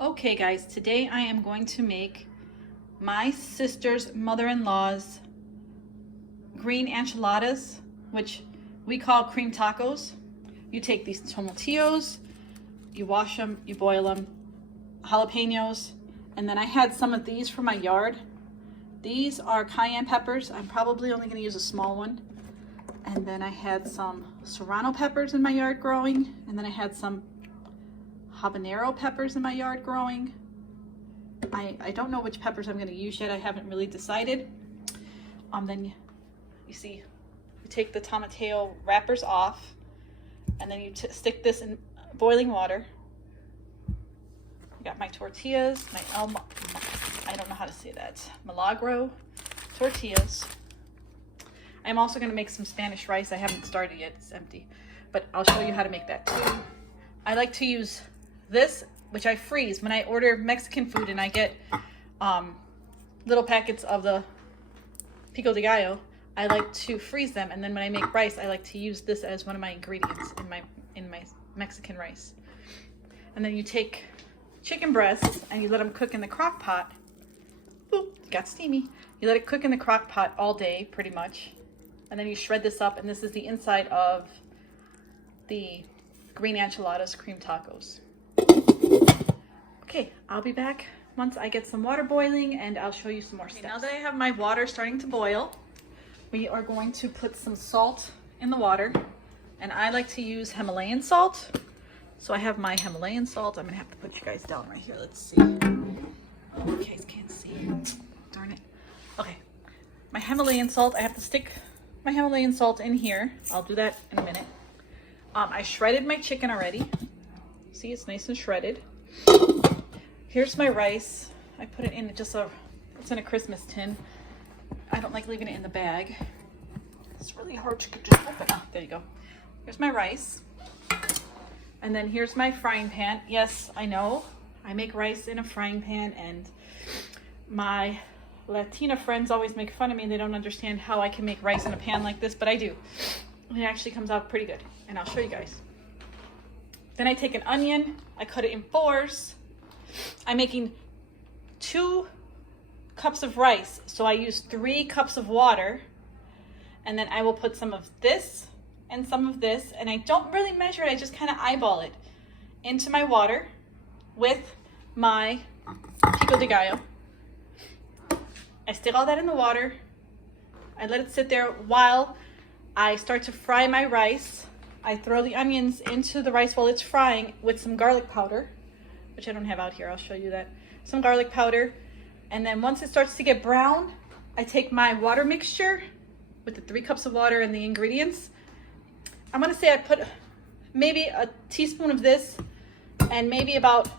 Okay guys, today I am going to make my sister's mother-in-law's green enchiladas, which we call cream tacos. You take these tomatillos, you wash them, you boil them, jalapenos, and then I had some of these from my yard. These are cayenne peppers. I'm probably only going to use a small one. And then I had some serrano peppers in my yard growing, and then I had some habanero peppers in my yard growing. I don't know which peppers I'm going to use yet. I haven't really decided. Then you see, you take the tomatillo wrappers off, and then you stick this in boiling water. I got my tortillas, my I don't know how to say that, milagro tortillas. I'm also going to make some Spanish rice. I haven't started yet, it's empty, but I'll show you how to make that too. I like to use this, which I freeze when I order Mexican food, and I get little packets of the pico de gallo. I like to freeze them, and then when I make rice, I like to use this as one of my ingredients in my Mexican rice. And then you take chicken breasts and you let them cook in the crock pot. Ooh, got steamy. You let it cook in the crock pot all day, pretty much, and then you shred this up, and this is the inside of the green enchiladas cream tacos. Okay, I'll be back once I get some water boiling, and I'll show you some more steps. Now that I have my water starting to boil, we are going to put some salt in the water, and I like to use Himalayan salt. So I have my Himalayan salt. I'm gonna have to put you guys down right here. Let's see. You guys can't see. Darn it. Okay, my Himalayan salt. I have to stick my Himalayan salt in here. I'll do that in a minute. I shredded my chicken already. See, it's nice and shredded. Here's my rice. I put it in it's in a Christmas tin. I don't like leaving it in the bag. It's really hard to just open. Oh, there you go. Here's my rice. And then here's my frying pan. Yes, I know, I make rice in a frying pan, and my Latina friends always make fun of me. They don't understand how I can make rice in a pan like this, but I do. It actually comes out pretty good, and I'll show you guys. Then I take an onion, I cut it in fours. I'm making 2 cups of rice, so I use 3 cups of water, and then I will put some of this and some of this, and I don't really measure it, I just kind of eyeball it into my water with my pico de gallo. I stick all that in the water. I let it sit there while I start to fry my rice. I throw the onions into the rice while it's frying with some garlic powder, which I don't have out here. I'll show you that. Some garlic powder. And then once it starts to get brown, I take my water mixture with the 3 cups of water and the ingredients. I'm gonna say I put maybe a teaspoon of this and maybe about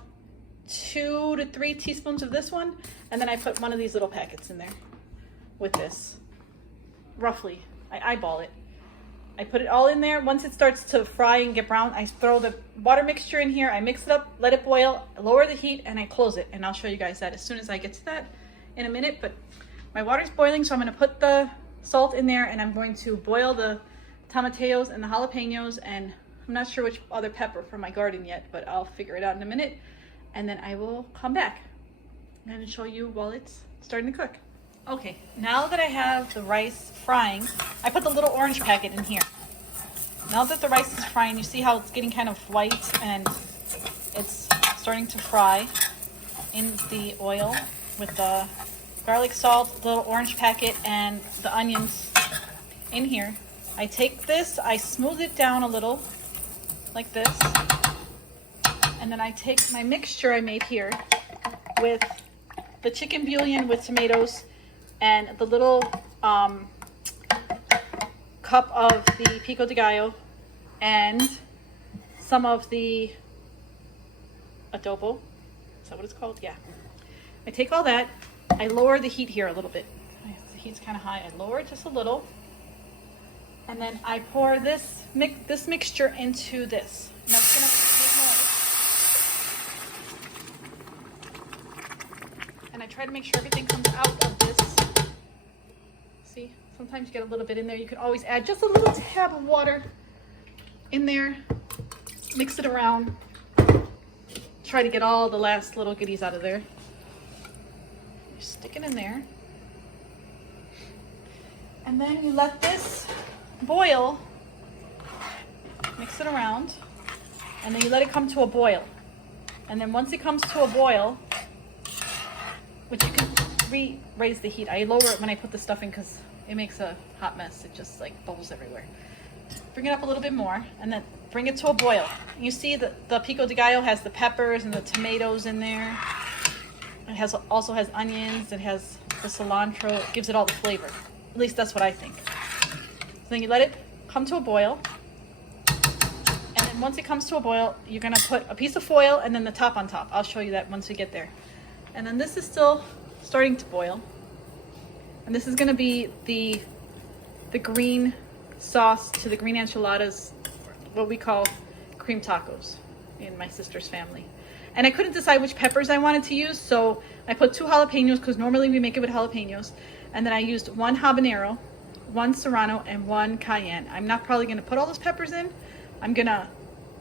2 to 3 teaspoons of this one. And then I put one of these little packets in there with this, roughly. I eyeball it. I put it all in there. Once it starts to fry and get brown, I throw the water mixture in here. I mix it up, let it boil, lower the heat, and I close it. And I'll show you guys that as soon as I get to that in a minute. But my water's boiling, so I'm gonna put the salt in there, and I'm going to boil the tomatillos and the jalapenos, and I'm not sure which other pepper from my garden yet, but I'll figure it out in a minute. And then I will come back and show you while it's starting to cook. Okay, now that I have the rice frying, I put the little orange packet in here. Now that the rice is frying, you see how it's getting kind of white and it's starting to fry in the oil with the garlic salt, the little orange packet, and the onions in here. I take this, I smooth it down a little like this, and then I take my mixture I made here with the chicken bouillon with tomatoes and the little cup of the pico de gallo and some of the adobo. Is that what it's called? Yeah. I take all that. I lower the heat here a little bit. The heat's kind of high. I lower it just a little. And then I pour this mixture into this. Now it's going to make noise. And I try to make sure everything comes out of this. See, sometimes you get a little bit in there. You can always add just a little tab of water in there. Mix it around. try to get all the last little goodies out of there. You stick it in there. And then you let this boil, mix it around, and then you let it come to a boil. And then once it comes to a boil, which you can raise the heat. I lower it when I put the stuff in because it makes a hot mess. It just like bubbles everywhere. Bring it up a little bit more and then bring it to a boil. And you see that the pico de gallo has the peppers and the tomatoes in there. It also has onions. It has the cilantro. It gives it all the flavor. At least that's what I think. So then you let it come to a boil. And then once it comes to a boil, you're gonna put a piece of foil and then the top on top. I'll show you that once we get there. And then this is still starting to boil. And this is gonna be the green sauce to the green enchiladas, what we call cream tacos in my sister's family. And I couldn't decide which peppers I wanted to use, so I put 2 jalapenos because normally we make it with jalapenos. And then I used 1 habanero, 1 serrano, and 1 cayenne. I'm not probably gonna put all those peppers in. I'm gonna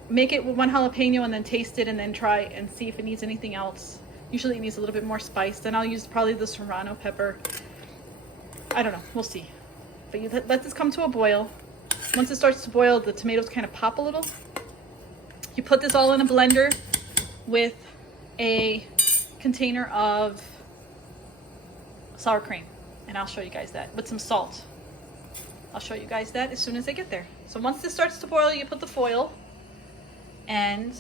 make it with 1 jalapeno and then taste it and then try and see if it needs anything else. Usually it needs a little bit more spice. Then I'll use probably the serrano pepper. I don't know, we'll see. But you let this come to a boil. Once it starts to boil, the tomatoes kind of pop a little. You put this all in a blender with a container of sour cream. And I'll show you guys that with some salt. I'll show you guys that as soon as I get there. So once this starts to boil, you put the foil and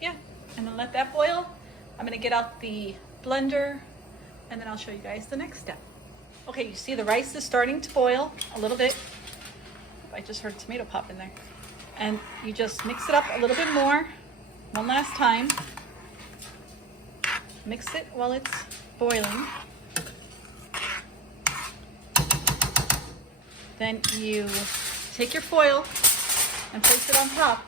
yeah, and then let that boil. I'm gonna get out the blender and then I'll show you guys the next step. Okay, you see the rice is starting to boil a little bit. I just heard a tomato pop in there. And you just mix it up a little bit more. One last time. Mix it while it's boiling. Then you take your foil and place it on top.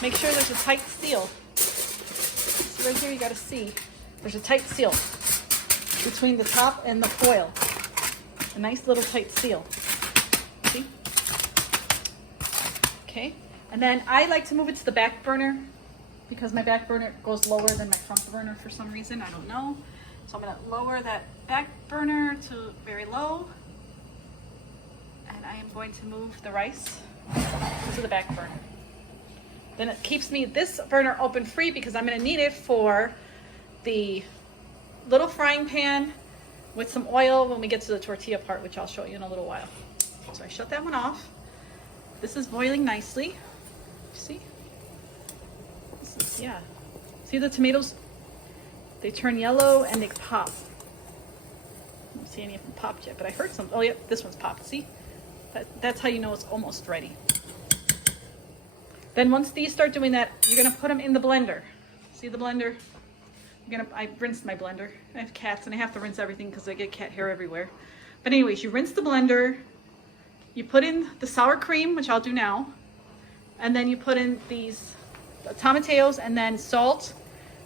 Make sure there's a tight seal. So right here you gotta see, there's a tight seal between the top and the foil. A nice little tight seal. See? Okay, and then I like to move it to the back burner because my back burner goes lower than my front burner for some reason, I don't know. So I'm gonna lower that back burner to very low. And I am going to move the rice to the back burner. Then it keeps me this burner open free because I'm gonna need it for the little frying pan with some oil when we get to the tortilla part, which I'll show you in a little while. So I shut that one off. This is boiling nicely. See? This is, yeah. See the tomatoes? They turn yellow and they pop. I don't see any of them popped yet, but I heard some. Oh yeah, this one's popped. See? That's how you know it's almost ready. Then once these start doing that, you're gonna put them in the blender. See the blender? I rinsed my blender. I have cats and I have to rinse everything because I get cat hair everywhere. But anyways, you rinse the blender, you put in the sour cream, which I'll do now, and then you put in these tomatillos and then salt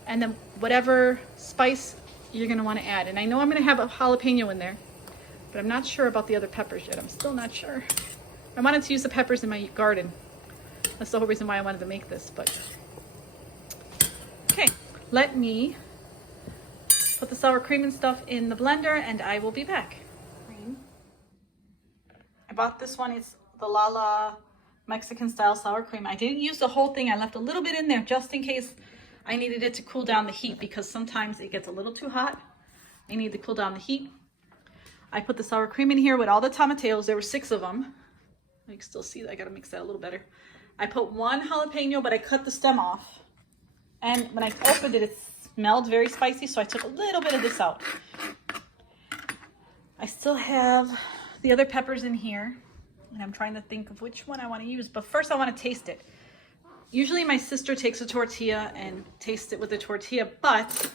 and then whatever spice you're gonna wanna add. And I know I'm gonna have a jalapeno in there, but I'm not sure about the other peppers yet. I'm still not sure. I wanted to use the peppers in my garden. That's the whole reason why I wanted to make this, but. Okay, let me put the sour cream and stuff in the blender and I will be back. I bought this one, it's the Lala Mexican style sour cream. I didn't use the whole thing, I left a little bit in there just in case I needed it to cool down the heat because sometimes it gets a little too hot. I need to cool down the heat. I put the sour cream in here with all the tomatillos. There were 6 of them. You can still see that. I gotta mix that a little better. I put 1 jalapeno, but I cut the stem off. And when I opened it, it smelled very spicy, so I took a little bit of this out. I still have the other peppers in here, and I'm trying to think of which one I want to use, but first I want to taste it. Usually my sister takes a tortilla and tastes it with the tortilla, but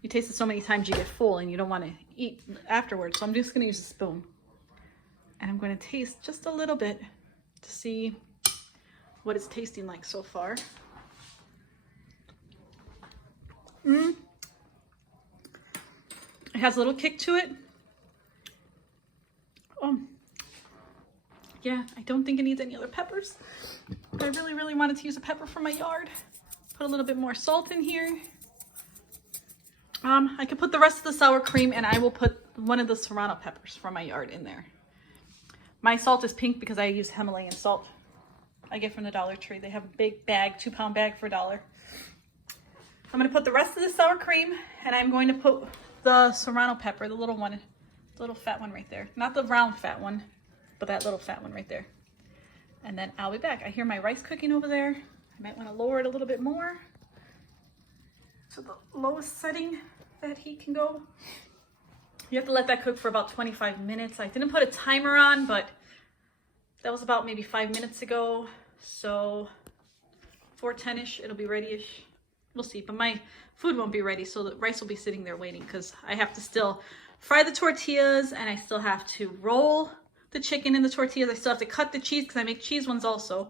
you taste it so many times you get full and you don't want to eat afterwards, so I'm just going to use a spoon. And I'm going to taste just a little bit to see what it's tasting like so far. It has a little kick to it. Oh, yeah, I don't think it needs any other peppers. I really, really wanted to use a pepper from my yard, Put a little bit more salt in here. I could put the rest of the sour cream, and I will put one of the serrano peppers from my yard in there. My salt is pink because I use Himalayan salt I get from the Dollar Tree. They have a big bag, 2-pound bag for $1. I'm going to put the rest of the sour cream, and I'm going to put the serrano pepper, the little one, the little fat one right there. Not the round fat one, but that little fat one right there. And then I'll be back. I hear my rice cooking over there. I might want to lower it a little bit more to the lowest setting that heat can go. You have to let that cook for about 25 minutes. I didn't put a timer on, but that was about maybe 5 minutes ago. So 4:10ish, it'll be ready-ish. We'll see, but my food won't be ready, so the rice will be sitting there waiting because I have to still fry the tortillas, and I still have to roll the chicken in the tortillas. I still have to cut the cheese because I make cheese ones also.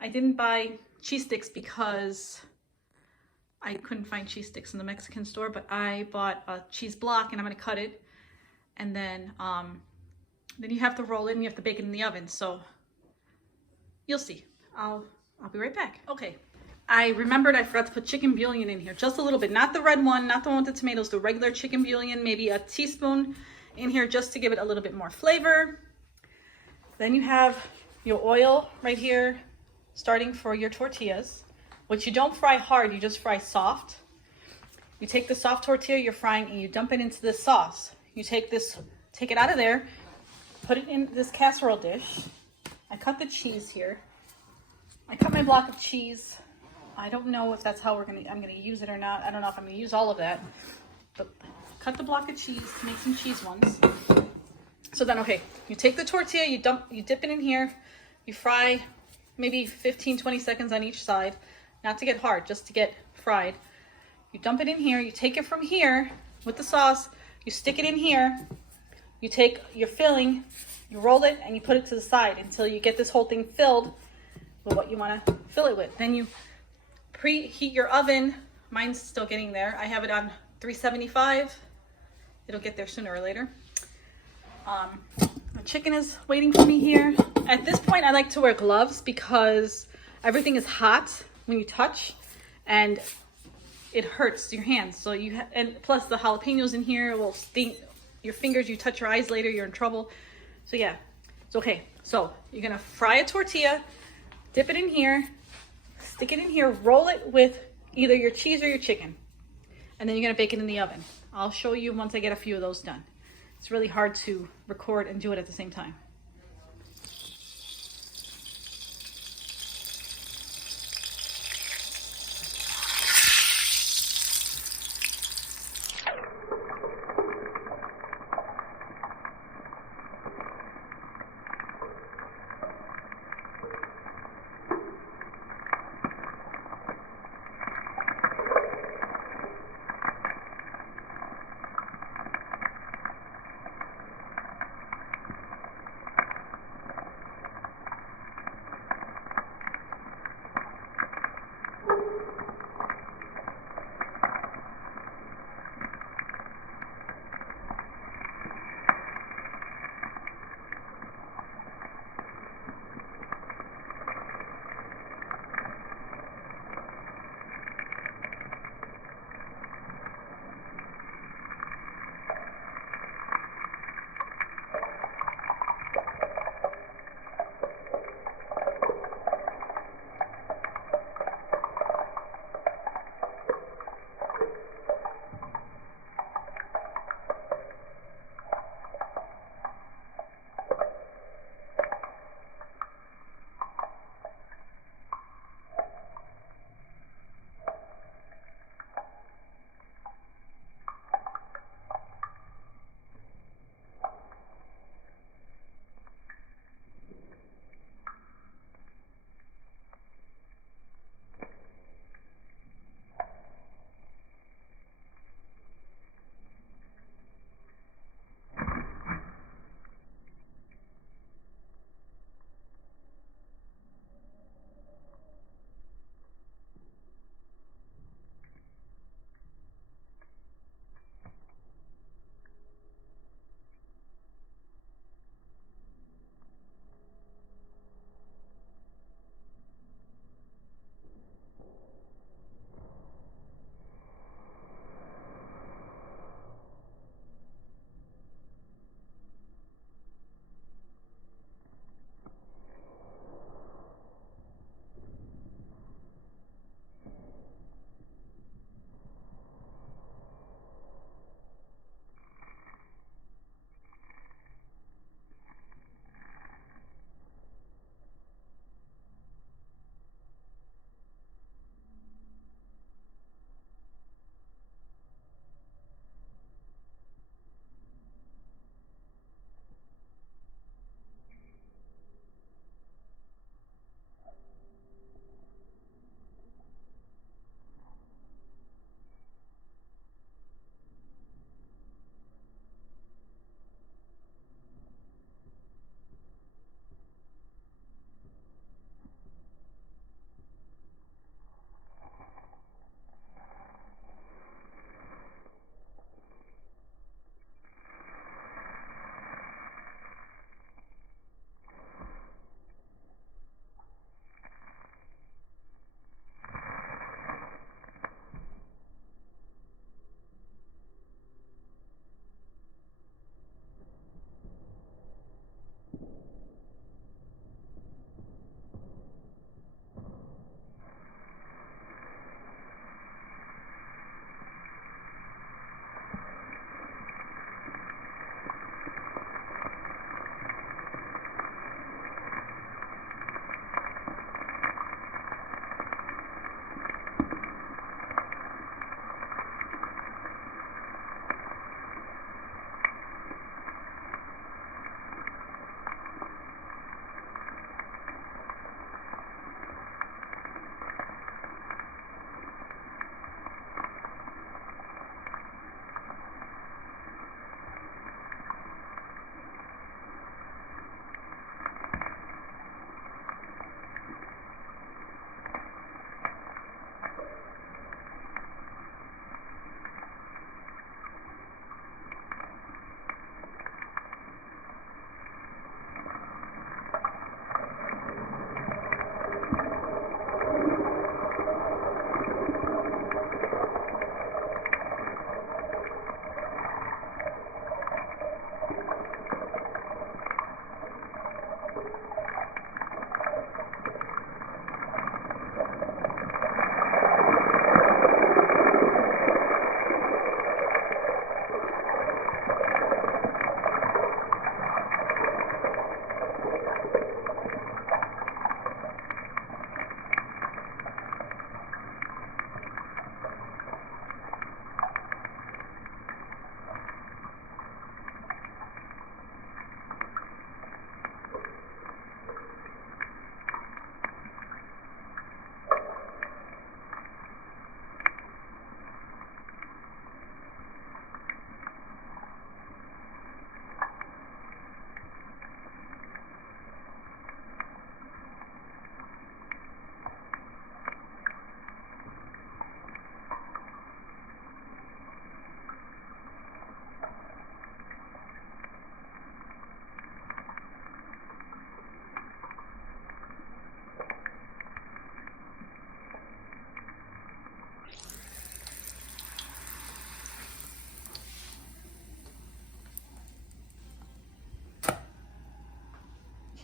I didn't buy cheese sticks because I couldn't find cheese sticks in the Mexican store, but I bought a cheese block, and I'm going to cut it. And then you have to roll it, and you have to bake it in the oven. So you'll see. I'll be right back. Okay. I remembered I forgot to put chicken bouillon in here, just a little bit. Not the red one, not the one with the tomatoes, the regular chicken bouillon, maybe a teaspoon in here just to give it a little bit more flavor. Then you have your oil right here, starting for your tortillas, which you don't fry hard, you just fry soft. You take the soft tortilla you're frying and you dump it into this sauce. You take it out of there, put it in this casserole dish. I cut the cheese here. I cut my block of cheese. I don't know if that's how I'm gonna use it or not. I don't know if I'm gonna use all of that, but cut the block of cheese to make some cheese ones. So then, okay, you take the tortilla, you dip it in here, you fry maybe 15-20 seconds on each side, not to get hard, just to get fried. You dump it in here, you take it from here with the sauce, you stick it in here, you take your filling, you roll it, and you put it to the side until you get this whole thing filled with what you want to fill it with. Then you preheat your oven. Mine's still getting there. I have it on 375. It'll get there sooner or later. The chicken is waiting for me here. At this point, I like to wear gloves because everything is hot when you touch, and it hurts your hands. So and plus the jalapenos in here will sting your fingers. You touch your eyes later, you're in trouble. So yeah, it's okay. So you're gonna fry a tortilla, dip it in here, stick it in here, roll it with either your cheese or your chicken, and then you're gonna bake it in the oven. I'll show you once I get a few of those done. It's really hard to record and do it at the same time.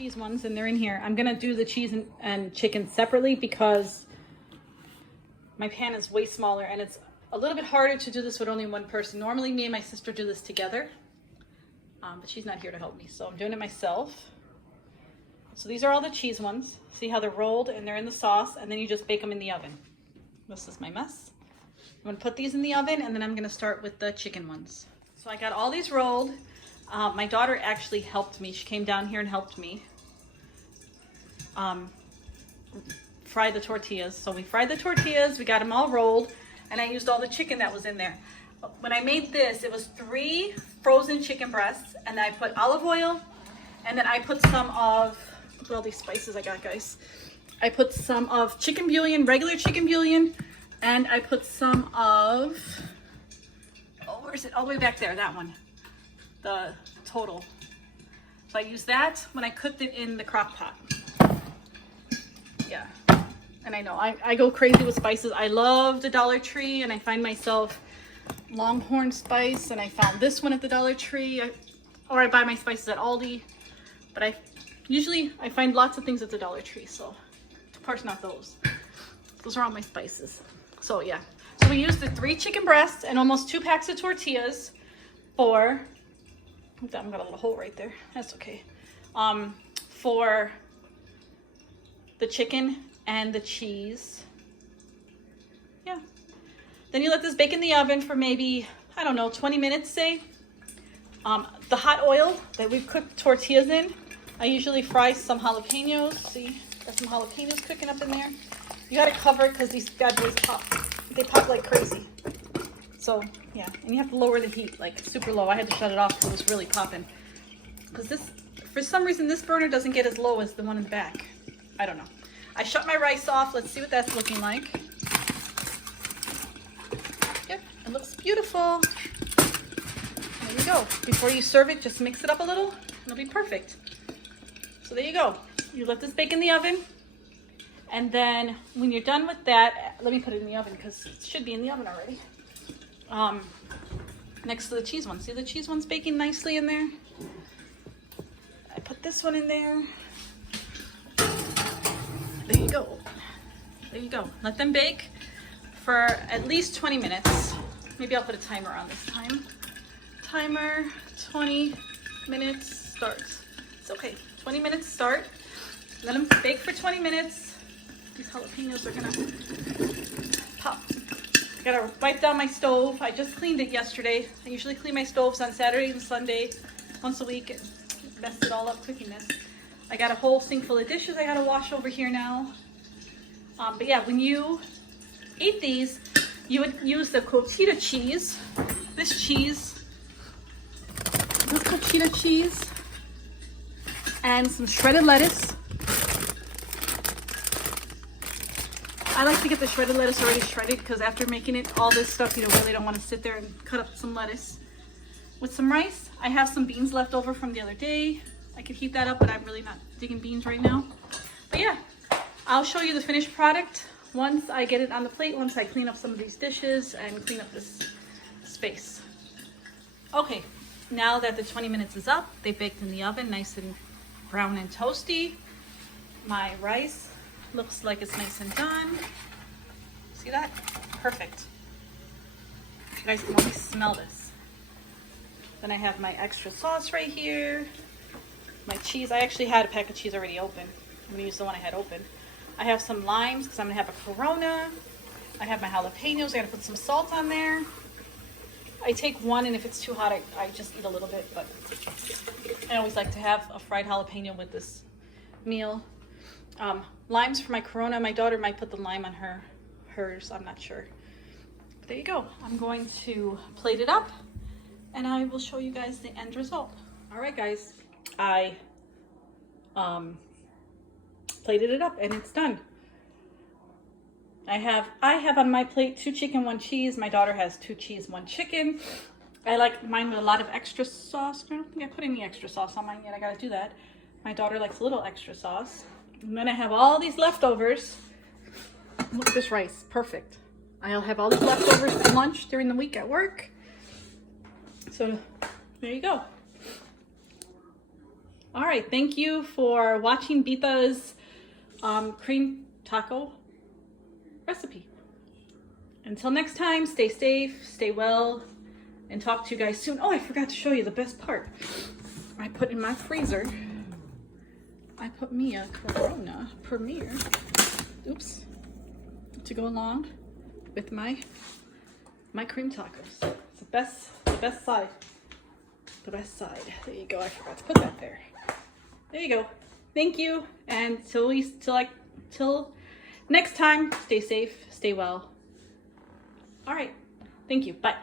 cheese ones, and they're in here. I'm gonna do the cheese and chicken separately because my pan is way smaller and it's a little bit harder to do this with only one person. Normally me and my sister do this together, but she's not here to help me, so I'm doing it myself. So these are all the cheese ones. See how they're rolled and they're in the sauce, and then you just bake them in the oven. This is my mess. I'm gonna put these in the oven, and then I'm gonna start with the chicken ones. So I got all these rolled. My daughter actually helped me. She came down here and helped me fry the tortillas. So we fried the tortillas, we got them all rolled, and I used all the chicken that was in there. When I made this, it was 3 frozen chicken breasts, and I put olive oil, and then I put some of, look at all these spices I got, guys. I put some of chicken bouillon, regular chicken bouillon, and I put some of, oh, where is it? All the way back there, that one. The total. So I used that when I cooked it in the crock pot. Yeah. And I know, I go crazy with spices. I love the Dollar Tree, and I find myself Longhorn spice, and I found this one at the Dollar Tree, or I buy my spices at Aldi, but I find lots of things at the Dollar Tree, so of course not those. Those are all my spices. So yeah, so we used the 3 chicken breasts and almost 2 packs of tortillas for, I've got a little hole right there, that's okay, for the chicken and the cheese. Yeah. Then you let this bake in the oven for maybe, I don't know, 20 minutes, say. The hot oil that we've cooked tortillas in, I usually fry some jalapenos. See, got some jalapenos cooking up in there. You gotta cover it because these bad boys pop. They pop like crazy. So yeah, and you have to lower the heat like super low. I had to shut it off because it was really popping. Because this, for some reason, this burner doesn't get as low as the one in the back. I don't know. I shut my rice off. Let's see what that's looking like. Yep, it looks beautiful. There you go. Before you serve it, just mix it up a little. It'll be perfect. So there you go. You let this bake in the oven. And then when you're done with that, let me put it in the oven because it should be in the oven already. Next to the cheese one. See the cheese one's baking nicely in there? I put this one in there. There you go. There you go. Let them bake for at least 20 minutes. Maybe I'll put a timer on this time. Timer, 20 minutes, start. It's okay. 20 minutes, start. Let them bake for 20 minutes. These jalapenos are gonna pop. I gotta wipe down my stove. I just cleaned it yesterday. I usually clean my stoves on Saturday and Sunday, once a week. Messed it all up cooking this. I got a whole sink full of dishes I gotta wash over here now. But yeah, when you eat these, you would use the cotija cheese. This cotija cheese, and some shredded lettuce. I like to get the shredded lettuce already shredded because after making it, all this stuff, you really don't want to sit there and cut up some lettuce. With some rice, I have some beans left over from the other day. I could heat that up, but I'm really not digging beans right now. But yeah, I'll show you the finished product once I get it on the plate, once I clean up some of these dishes and clean up this space. Okay, now that the 20 minutes is up, they baked in the oven nice and brown and toasty. My rice looks like it's nice and done. See that? Perfect. You guys can always smell this. Then I have my extra sauce right here. My cheese. I actually had a pack of cheese already open. I'm gonna use the one I had open. I have some limes because I'm gonna have a Corona. I have my jalapenos. I gotta put some salt on there. I take one, and if it's too hot, I just eat a little bit, but I always like to have a fried jalapeno with this meal. Limes for my Corona. My daughter might put the lime on hers. I'm not sure. But there you go. I'm going to plate it up, and I will show you guys the end result. All right, guys. I plated it up, and it's done. I have on my plate 2 chicken, 1 cheese. My daughter has 2 cheese, 1 chicken. I like mine with a lot of extra sauce. I don't think I put any extra sauce on mine yet. I gotta do that. My daughter likes a little extra sauce. And then I have all these leftovers. Look at this rice, perfect. I'll have all these leftovers for lunch during the week at work. So there you go. All right, thank you for watching Bita's cream taco recipe. Until next time, stay safe, stay well, and talk to you guys soon. Oh, I forgot to show you the best part. I put in my freezer, I put me a Corona Premier, oops, to go along with my cream tacos. It's the best side. The best side. There you go. I forgot to put that there. There you go. Thank you. And till next time, stay safe, stay well. All right. Thank you. Bye.